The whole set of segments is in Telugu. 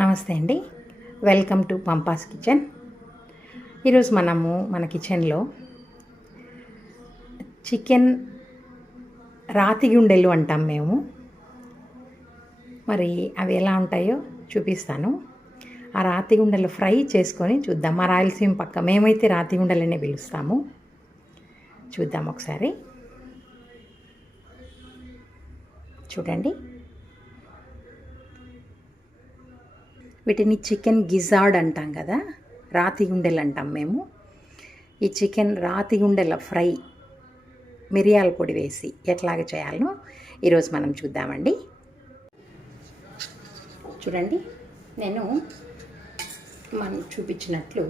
నమస్తే అండి. Welcome to Pampas kitchen. ఈరోజు మనము మన కిచెన్లో చికెన్ రాతి గుండెలు అంటాం మేము. మరి అవి ఎలా ఉంటాయో చూపిస్తాను. ఆ రాతి గుండెలు ఫ్రై చేసుకొని చూద్దాం. మా రాయలసీమ పక్క మేమైతే రాతి గుండెలనే పిలుస్తాము. చూద్దాం ఒకసారి. చూడండి, వీటిని చికెన్ గిజార్డ్ అంటాం కదా, రాతి గుండెలు అంటాం మేము. ఈ చికెన్ రాతి గుండెల ఫ్రై మిరియాల పొడి వేసి ఎట్లాగ చేయాలనో ఈరోజు మనం చూద్దామండి. చూడండి, నేను మనం చూపించినట్లు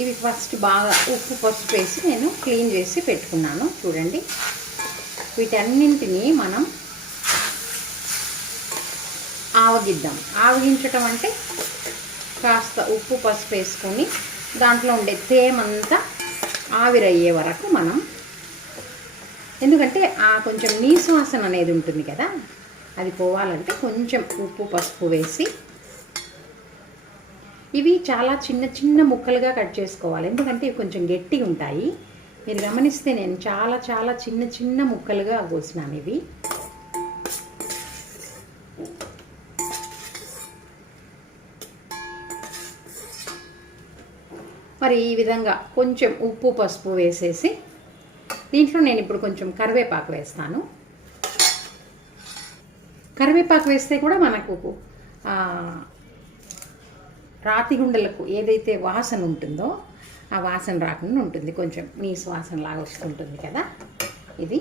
ఇవి ఫస్ట్ బాగా ఉప్పు పసుపు వేసి నేను క్లీన్ చేసి పెట్టుకున్నాను. చూడండి, వీటన్నింటినీ మనం ఆవగిద్దాం. ఆవగించటం అంటే కాస్త ఉప్పు పసుపు వేసుకొని దాంట్లో ఉండే తేమంతా ఆవిరయ్యే వరకు మనం, ఎందుకంటే ఆ కొంచెం నీసు వాసన అనేది ఉంటుంది కదా, అది పోవాలంటే కొంచెం ఉప్పు పసుపు వేసి ఇవి చాలా చిన్న చిన్న ముక్కలుగా కట్ చేసుకోవాలి. ఎందుకంటే ఇవి కొంచెం గట్టిగా ఉంటాయి. మీరు గమనిస్తే నేను చాలా చాలా చిన్న చిన్న ముక్కలుగా కోసినాను ఇవి. మరి ఈ విధంగా కొంచెం ఉప్పు పసుపు వేసేసి దీంట్లో నేను ఇప్పుడు కొంచెం కరివేపాకు వేస్తాను. కరివేపాకు వేస్తే కూడా మనకు రాతి గుండెలకు ఏదైతే వాసన ఉంటుందో ఆ వాసన రాకుండా ఉంటుంది. కొంచెం నీసు వాసన లాగా వస్తుంటుంది కదా. ఇది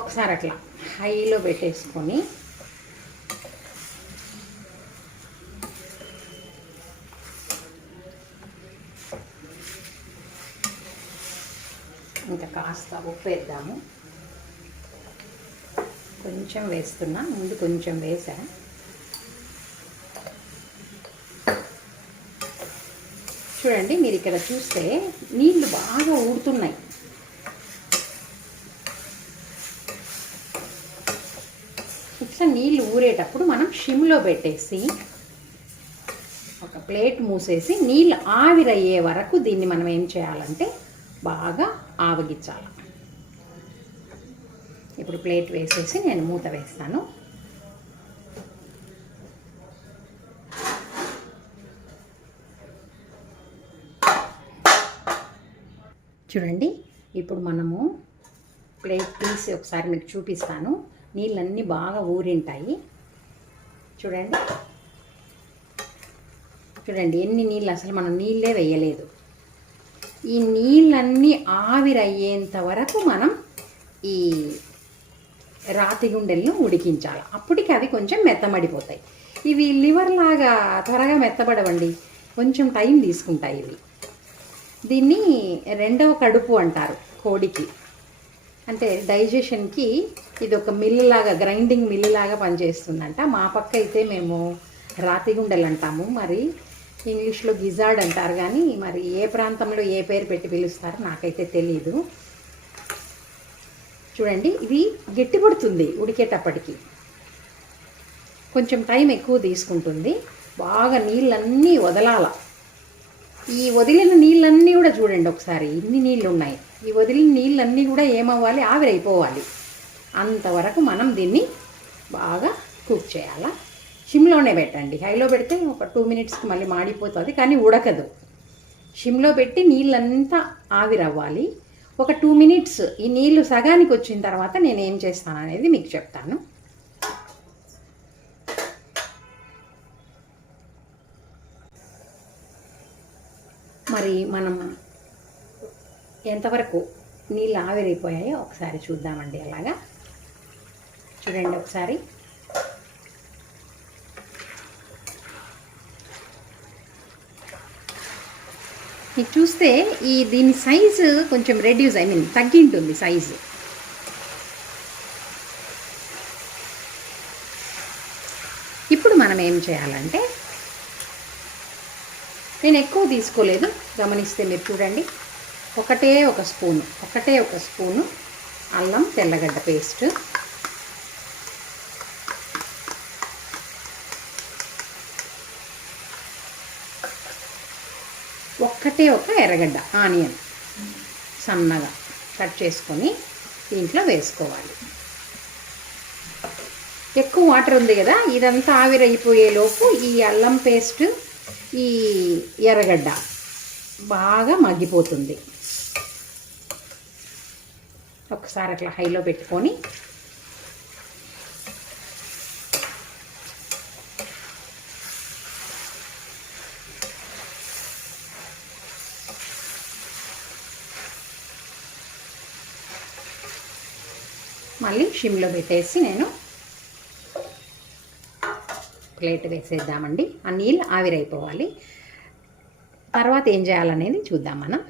ఒకసారి అట్లా హైలో పెట్టేసుకొని ఇంకా కాస్త ఉప్పు వేద్దాము. కొంచెం వేస్తున్నా, ముందు కొంచెం వేసా. చూడండి, మీరు ఇక్కడ చూస్తే నీళ్ళు బాగా ఊడుతున్నాయి. ఇట్లా నీళ్ళు ఊరేటప్పుడు మనం షిమ్లో పెట్టేసి ఒక ప్లేట్ మూసేసి నీళ్ళు ఆవిరయ్యే వరకు దీన్ని మనం ఏం చేయాలంటే బాగా ఆవగించాలి. ఇప్పుడు ప్లేట్ వేసేసి నేను మూత వేస్తాను. చూడండి, ఇప్పుడు మనము ప్లేట్ తీసి ఒకసారి మీకు చూపిస్తాను. నీళ్ళన్నీ బాగా ఊరింటాయి. చూడండి చూడండి ఎన్ని నీళ్ళు, అసలు మనం నీళ్ళే వేయలేదు. ఈ నీళ్ళన్నీ ఆవిరయ్యేంత వరకు మనం ఈ రాతి గుండెలను ఉడికించాలి. అప్పటికి అవి కొంచెం మెత్తమడిపోతాయి. ఇవి లివర్ లాగా త్వరగా మెత్తబడవండి, కొంచెం టైం తీసుకుంటాయి ఇవి. దీన్ని రెండవ కడుపు అంటారు కోడికి. అంటే డైజెషన్కి ఇది ఒక మిల్లు లాగా, గ్రైండింగ్ మిల్లు లాగా పనిచేస్తుందంట. మా పక్క అయితే మేము రాతి గుండెలు అంటాము, మరి ఇంగ్లీష్లో గిజార్డ్ అంటారు. కానీ మరి ఏ ప్రాంతంలో ఏ పేరు పెట్టి పిలుస్తారో నాకైతే తెలీదు. చూడండి, ఇది గట్టిపడుతుంది ఉడికేటప్పటికి, కొంచెం టైం ఎక్కువ తీసుకుంటుంది. బాగా నీళ్ళన్నీ వదలాల. ఈ వదిలిన నీళ్ళన్నీ కూడా చూడండి ఒకసారి, ఇన్ని నీళ్ళు ఉన్నాయి. ఈ వదిలిన నీళ్ళన్నీ కూడా ఏమవ్వాలి, ఆవిరైపోవాలి. అంతవరకు మనం దీన్ని బాగా కుక్ చేయాలా. షిమ్లోనే పెట్టండి. హైలో పెడితే ఒక 2 మినిట్స్కి మళ్ళీ మాడిపోతుంది, కానీ ఉడకదు. షిమ్లో పెట్టి నీళ్ళంతా ఆవిరవ్వాలి. ఒక 2 మినిట్స్ ఈ నీళ్ళు సగానికి వచ్చిన తర్వాత నేను ఏం చేస్తాను అనేది మీకు చెప్తాను. మరి మనం ఎంతవరకు నీళ్ళు ఆవిరైపోయాయో ఒకసారి చూద్దామండి. అలాగా చూడండి ఒకసారి. మీకు చూస్తే దీని సైజు కొంచెం రెడ్యూస్, తగ్గింటుంది సైజు. ఇప్పుడు మనం ఏం చేయాలంటే, నేను ఎక్కువ తీసుకోలేదు, గమనిస్తే మీరు చూడండి. ఒకటే ఒక స్పూను అల్లం తెల్లగడ్డ పేస్ట్, ఒకటే ఒక ఎర్రగడ్డ ఆనియన్ సన్నగా కట్ చేసుకొని దీంట్లో వేసుకోవాలి. ఎక్కువ వాటర్ ఉంది కదా, ఇదంతా ఆవిరైపోయేలోపు ఈ అల్లం పేస్ట్, ఈ ఎర్రగడ్డ బాగా మగ్గిపోతుంది. ఒకసారి అట్లా హైలో పెట్టుకొని మళ్ళీ షిమ్లో పెట్టేసి నేను ప్లేట్ వేసేద్దామండి. ఆ నీళ్ళు ఆవిరైపోవాలి. తర్వాత ఏం చేయాలనేది చూద్దాం మనం.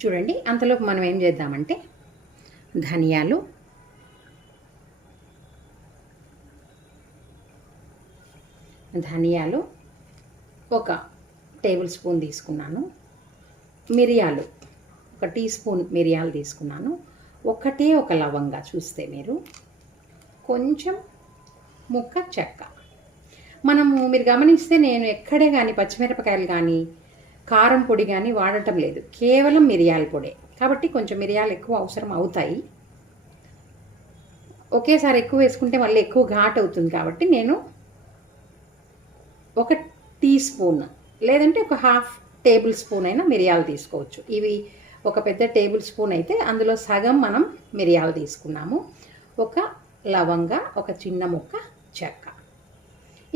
చూడండి, అంతలోపు మనం ఏం చేద్దామంటే ధనియాలు ఒక టేబుల్ స్పూన్ తీసుకున్నాను. మిరియాలు ఒక టీ స్పూన్ మిరియాలు తీసుకున్నాను. ఒకటే ఒక లవంగా చూస్తే మీరు, కొంచెం ముక్క చెక్క. మీరు గమనిస్తే నేను ఎక్కడే కానీ పచ్చిమిరపకాయలు కానీ కారం పొడి కానీ వాడటం లేదు, కేవలం మిరియాల పొడే. కాబట్టి కొంచెం మిరియాలు ఎక్కువ అవసరం అవుతాయి. ఒకేసారి ఎక్కువ వేసుకుంటే మళ్ళీ ఎక్కువ ఘాట్ అవుతుంది. కాబట్టి నేను ఒక టీ స్పూన్ లేదంటే ఒక హాఫ్ టేబుల్ స్పూన్ అయినా మిరియాలు తీసుకోవచ్చు. ఇవి ఒక పెద్ద టేబుల్ స్పూన్ అయితే అందులో సగం మనం మిరియాలు తీసుకున్నాము. ఒక లవంగా, ఒక చిన్న ముక్క చెక్క.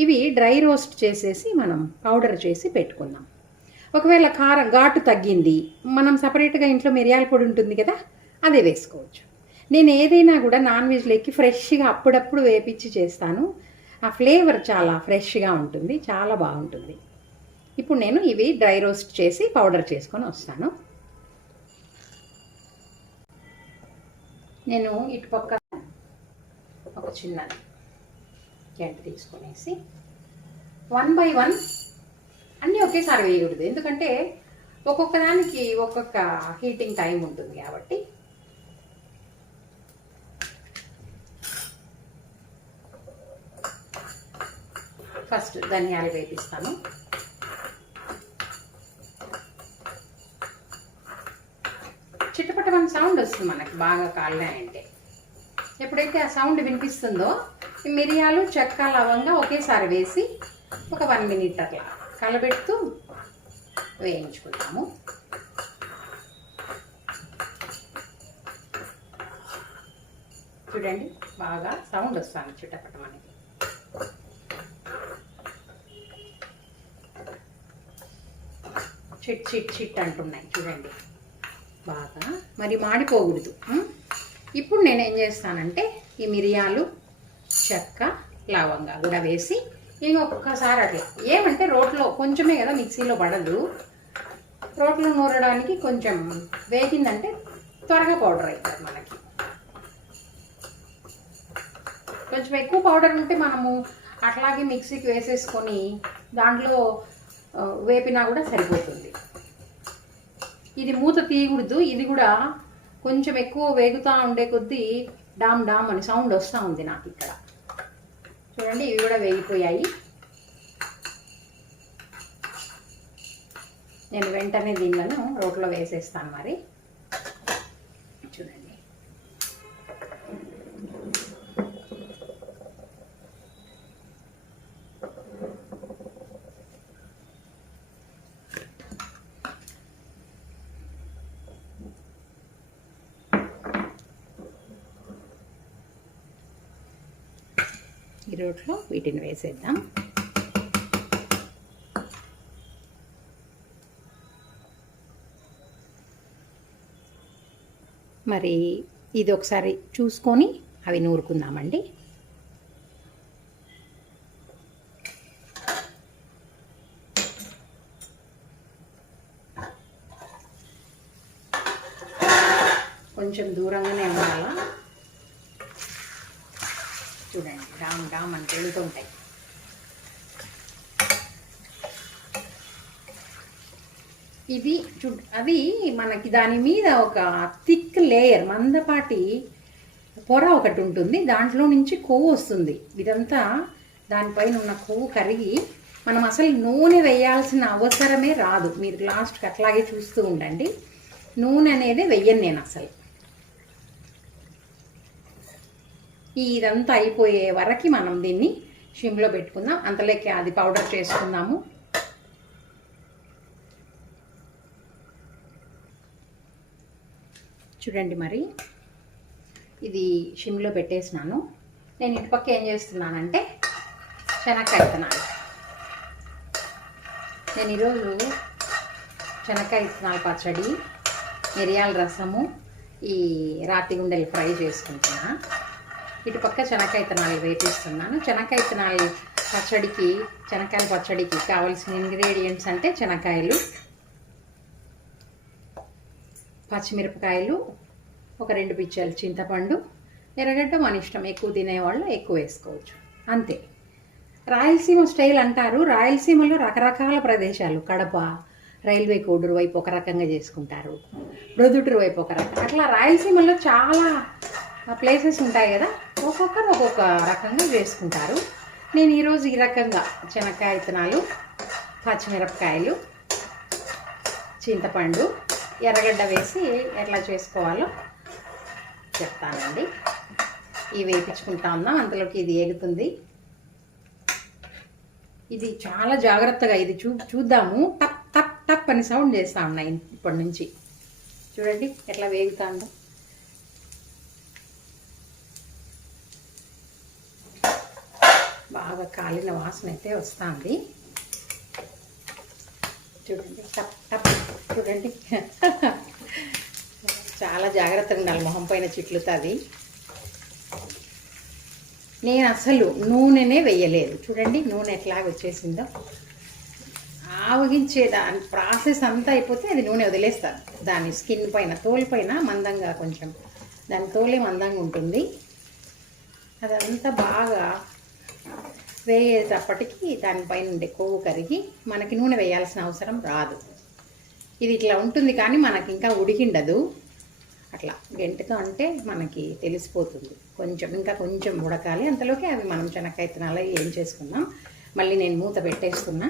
ఇవి డ్రై రోస్ట్ చేసేసి మనం పౌడర్ చేసి పెట్టుకుందాం. ఒకవేళ కారం ఘాటు తగ్గింది, మనం సపరేట్గా ఇంట్లో మిరియాల పొడి ఉంటుంది కదా, అదే వేసుకోవచ్చు. నేను ఏదైనా కూడా నాన్ వెజ్లోకి ఫ్రెష్గా అప్పుడప్పుడు వేపించి చేస్తాను. ఆ ఫ్లేవర్ చాలా ఫ్రెష్గా ఉంటుంది, చాలా బాగుంటుంది. ఇప్పుడు నేను ఇవి డ్రై రోస్ట్ చేసి పౌడర్ చేసుకొని వస్తాను. నేను ఇటుపక్క ఒక చిన్న గంట తీసుకొనేసి 1 by 1 అన్నీ ఒకేసారి వేయకూడదు, ఎందుకంటే ఒక్కొక్క దానికి ఒక్కొక్క హీటింగ్ టైం ఉంటుంది. కాబట్టి ఫస్ట్ ధనియాలు వేపిస్తాను. చిట్టపట్టమని సౌండ్ వస్తుంది మనకి బాగా కాలినాయంటే. ఎప్పుడైతే ఆ సౌండ్ వినిపిస్తుందో ఈ మిరియాలు, చెక్క, లవంగా ఒకేసారి వేసి ఒక 1 minute అట్లా కలబెడుతూ వేయించుకుంటాము. చూడండి, బాగా సౌండ్ వస్తుంది చిట్టపట్టమని. చిట్ చిట్ చిట్ అంటున్నాయి చూడండి బాగా. మరి మాడిపోకూడదు. ఇప్పుడు నేను ఏం చేస్తానంటే ఈ మిరియాలు, చెక్క, లవంగా కూడా వేసి నేను ఒక్కసారి అట్లా, ఏమంటే రోట్లో కొంచెమే కదా, మిక్సీలో పడదు. రోట్లో నూరడానికి కొంచెం వేగిందంటే త్వరగా పౌడర్ అవుతుంది మనకి. కొంచెం ఎక్కువ పౌడర్ ఉంటే మనము అట్లాగే మిక్సీకి వేసేసుకొని దాంట్లో వేపినా కూడా సరిపోతుంది. ఇది మూత తీయకూడదు. ఇది కూడా కొంచెం ఎక్కువ వేగుతూ ఉండే కొద్దీ డామ్ డామ్ అని సౌండ్ వస్తూ ఉంది నాకు ఇక్కడ. చూడండి, ఇవి కూడా వేగిపోయాయి. నేను వెంటనే దీనిలను రోట్లో వేసేస్తాను. మరి చూడండి, ఈ రోట్లో వీటిని వేసేద్దాం. మరి ఇది ఒకసారి చూసుకొని అవి నూరుకుందామండి. కొంచెం దూరంగానే ఉండాలా. చూడండి, డామ్ డామ్ అని వెళుతుంటాయి. ఇది అది మనకి దాని మీద ఒక థిక్ లేయర్, మందపాటి పొర ఒకటి ఉంటుంది. దాంట్లో నుంచి కొవ్వు వస్తుంది. ఇదంతా దానిపైన ఉన్న కొవ్వు కరిగి మనం అసలు నూనె వేయాల్సిన అవసరమే రాదు. మీరు లాస్ట్కి అట్లాగే చూస్తూ ఉండండి. నూనె అనేది వెయ్యను నేను అసలు. ఇదంతా అయిపోయే వరకు మనం దీన్ని సిమ్లో పెట్టుకుందాం. అంతలోకి అది పౌడర్ చేసుకుందాము. చూడండి, మరి ఇది సిమ్లో పెట్టేసినాను. నేను ఇటుపక్క ఏం చేస్తున్నానంటే శనక్కాయ విత్తనాలు. నేను ఈరోజు శనక్కాయ విత్తనాల పచ్చడి, మిరియాల రసము, ఈ రాతి గుండెలు ఫ్రై చేసుకుంటున్నా. ఇటుపక్క శనక్కాయ విత్తనాలు వేపిస్తున్నాను. శనక్కాయ విత్తనాలు పచ్చడికి, శనక్కాయల పచ్చడికి కావాల్సిన ఇంగ్రీడియంట్స్ అంటే శనక్కాయలు, పచ్చిమిరపకాయలు, ఒక 2 పిచ్చలు చింతపండు, ఎర్రగడ్డ మన ఇష్టం. ఎక్కువ తినేవాళ్ళు ఎక్కువ వేసుకోవచ్చు, అంతే. రాయలసీమ స్టైల్ అంటారు. రాయలసీమలో రకరకాల ప్రదేశాలు, కడప రైల్వే కోడూరు వైపు ఒక రకంగా చేసుకుంటారు, ప్రొద్దుటూరు వైపు ఒక రకంగా. అట్లా రాయలసీమలో చాలా ప్లేసెస్ ఉంటాయి కదా, ఒక్కొక్కరు ఒక్కొక్క రకంగా చేసుకుంటారు. నేను ఈరోజు ఈ రకంగా శనక్కాయ విత్తనాలు, పచ్చిమిరపకాయలు, చింతపండు, ఎర్రగడ్డ వేసి ఎట్లా చేసుకోవాలో చెప్తానండి. ఇవి వేయించుకుంటా ఉన్నాం. అందులోకి ఇది ఏగుతుంది. ఇది చాలా జాగ్రత్తగా ఇది చూద్దాము. టప్ టప్ టప్ అని సౌండ్ చేస్తూ ఉన్నాయి ఇప్పటి నుంచి. చూడండి ఎట్లా వేగుతాందో. బాగా కాలిన వాసన అయితే వస్తుంది. చూడండి టప్ టప్. చూడండి చాలా జాగ్రత్తగా ఉండాలి, మొహం పైన చిట్లుతుంది. నేను అసలు నూనెనే వేయలేదు. చూడండి నూనె ఎట్లాగ వచ్చేసిందో. ఆవగించే దాని ప్రాసెస్ అంతా అయిపోతే అది నూనె వదిలేస్తాను. దాని స్కిన్ పైన, తోలు పైన మందంగా, కొంచెం దాని తోలే మందంగా ఉంటుంది. అదంతా బాగా వేయేటప్పటికి దానిపైన ఉండే కొవ్వు కరిగి మనకి నూనె వేయాల్సిన అవసరం రాదు. ఇది ఇట్లా ఉంటుంది కానీ మనకి ఇంకా ఉడికిండదు. అట్లా గంటతో అంటే మనకి తెలిసిపోతుంది. ఇంకా కొంచెం ఉడకాలి. అంతలోకి అవి మనం శనక్కాయ విత్తనాలు ఏం చేసుకున్నాం. మళ్ళీ నేను మూత పెట్టేస్తున్నా.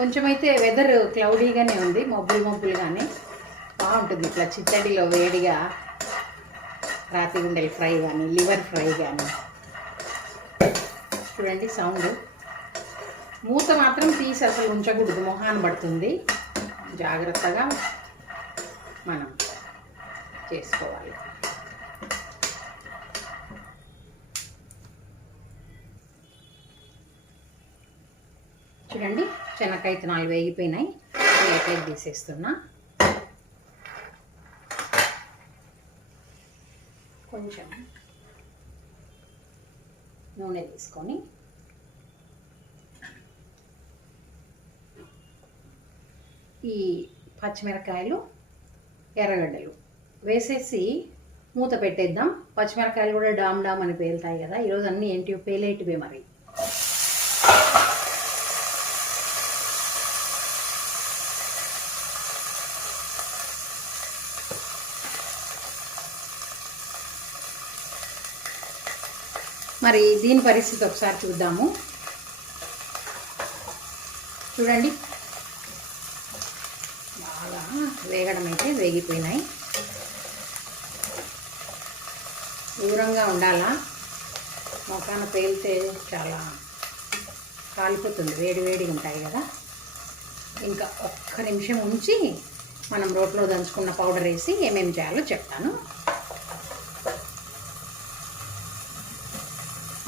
కొంచెం అయితే వెదర్ క్లౌడీగానే ఉంది, మబ్బులుగానే బాగుంటుంది. ఇట్లా చిత్తడిలో వేడిగా రాతి గుండెల ఫ్రై కానీ, లివర్ ఫ్రై కానీ. చూడండి సౌండ్. మూత మాత్రం తీసి అసలు ఉంచకూడదు, మొహాన పడుతుంది. జాగ్రత్తగా మనం చేసుకోవాలి. చూడండి శనక్కాయ విత్తనాలు వేగిపోయినాయి. ప్లేట్లోకి తీసేస్తున్నా. కొంచెం నూనె తీసుకొని ఈ పచ్చిమిరకాయలు, ఎర్రగడ్డలు వేసేసి మూత పెట్టేద్దాం. పచ్చిమిరకాయలు కూడా డామ్ డామ్ అని పేలుతాయి కదా. ఈరోజు అన్నీ ఏంటి పేలేటివే మరి. మరి దీని పరిస్థితి ఒకసారి చూద్దాము. చూడండి బాగా వేగడం అయితే వేగిపోయినాయి. దూరంగా ఉండాలా, మొఖాన పేలితే చాలా కాలిపోతుంది. వేడిగా ఉంటాయి కదా. ఇంకా ఒక్క నిమిషం ఉంచి మనం రోట్లో దంచుకున్న పౌడర్ వేసి ఏమేమి చేయాలో చెప్తాను.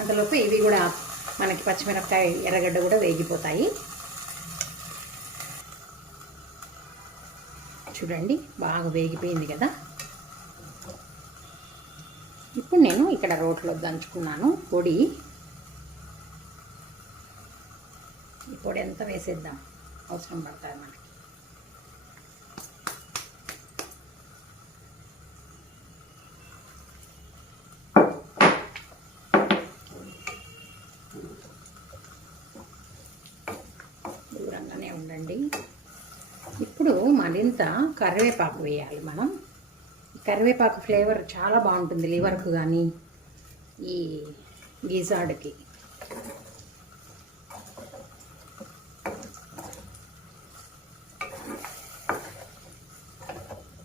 అంతలోపు ఇవి కూడా మనకి పచ్చిమిరపకాయ, ఎర్రగడ్డ కూడా వేగిపోతాయి. చూడండి బాగా వేగిపోయింది కదా. ఇప్పుడు నేను ఇక్కడ రోట్లో దంచుకున్నాను పొడి. ఈ పొడి ఎంత వేసేద్దాం, అవసరం పడుతుంది మనకి. దూరంగానే ఉండండి. ఇప్పుడు మరింత కరివేపాకు వేయాలి మనం. కరివేపాకు ఫ్లేవర్ చాలా బాగుంటుంది లివర్కు కానీ ఈ గిజాడ్కి.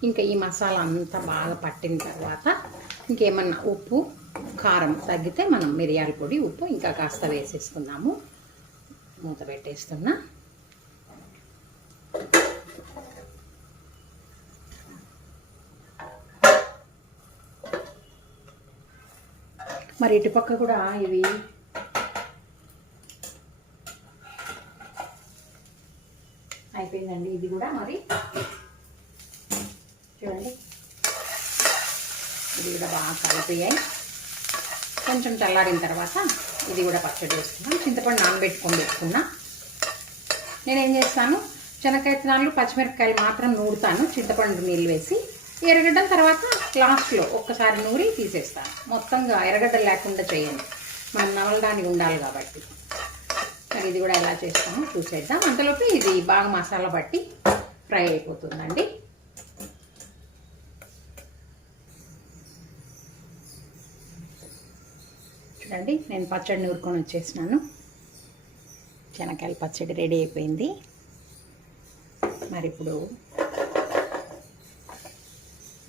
ఇంకా ఈ మసాలా అంతా బాగా పట్టిన తర్వాత ఇంకేమన్నా ఉప్పు కారం తగ్గితే మనం మిరియాల పొడి ఉప్పు ఇంకా కాస్త వేసేసుకుందాము. మూత పెట్టేస్తున్నా. మరి ఇటుపక్క కూడా ఇవి అయిపోయిందండి. ఇది కూడా మరి చూడండి, ఇది కూడా బాగా కలిపియాయి. కొంచెం చల్లారిన తర్వాత ఇది కూడా పచ్చడి వేసుకున్నాం. చింతపండు నానబెట్టుకొని పెట్టుకున్నా. నేనేం చేస్తాను, శనక్కాయ విత్తనాలు పచ్చిమిరపకాయలు మాత్రం నూరుతాను చింతపండు నీళ్ళు వేసి. ఎర్రగడ్డల తర్వాత లాస్ట్లో ఒక్కసారి నూరి తీసేస్తాను. మొత్తంగా ఎర్రగడ్డలు లేకుండా చేయండి, మనం నవలడానికి ఉండాలి కాబట్టి. మరి ఇది కూడా ఎలా చేస్తామో చూసేద్దాం. అంతలోపు ఇది బాగా మసాలా పట్టి ఫ్రై అయిపోతుందండి. చూడండి, నేను పచ్చడి నూరుకొని వచ్చేసినాను. శనక్కాయల పచ్చడి రెడీ అయిపోయింది. మరి ఇప్పుడు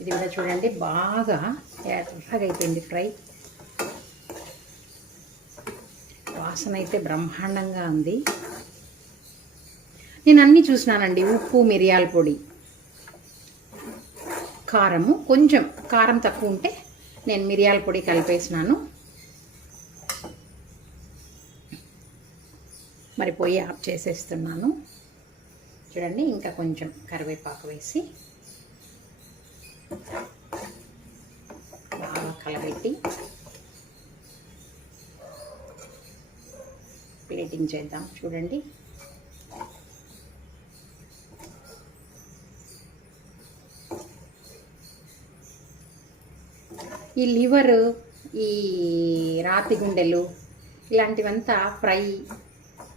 ఇది కూడా చూడండి బాగా ఎర్రగా అయిపోయింది ఫ్రై. వాసన అయితే బ్రహ్మాండంగా ఉంది. నేను అన్నీ చూసినానండి, ఉప్పు మిరియాల పొడి కారము, కొంచెం కారం తక్కువ ఉంటే నేను మిరియాల పొడి కలిపేసినాను. మరి పొయ్యి ఆఫ్ చేసేస్తున్నాను. చూడండి, ఇంకా కొంచెం కరివేపాకు వేసి బాగా కలబెట్టి ప్లేటింగ్ చేద్దాం. చూడండి, ఈ లివరు, ఈ రాతి గుండెలు ఇలాంటివంతా ఫ్రై,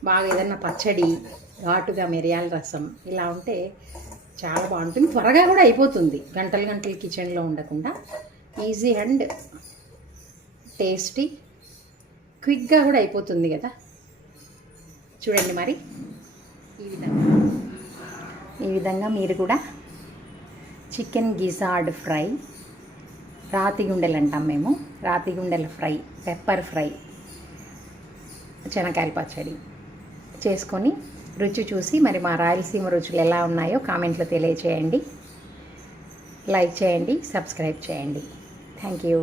బాగా ఏదన్నా పచ్చడి, ఘాటుగా మిరియాల రసం ఇలా ఉంటే చాలా బాగుంటుంది. త్వరగా కూడా అయిపోతుంది, గంటలు గంటలు కిచెన్లో ఉండకుండా. ఈజీ అండ్ టేస్టీ, క్విక్గా కూడా అయిపోతుంది కదా. చూడండి, మరి ఈ విధంగా మీరు కూడా చికెన్ గిజార్డ్ ఫ్రై, రాతి గుండెలు అంటాం మేము, రాతి గుండెల ఫ్రై, పెప్పర్ ఫ్రై, శనక్కాయల పచ్చడి చేసుకొని రుచి చూసి మరి మా రాయలసీమ రుచులు ఎలా ఉన్నాయో కామెంట్లో తెలియచేయండి. లైక్ చేయండి, సబ్స్క్రైబ్ చేయండి. Thank you.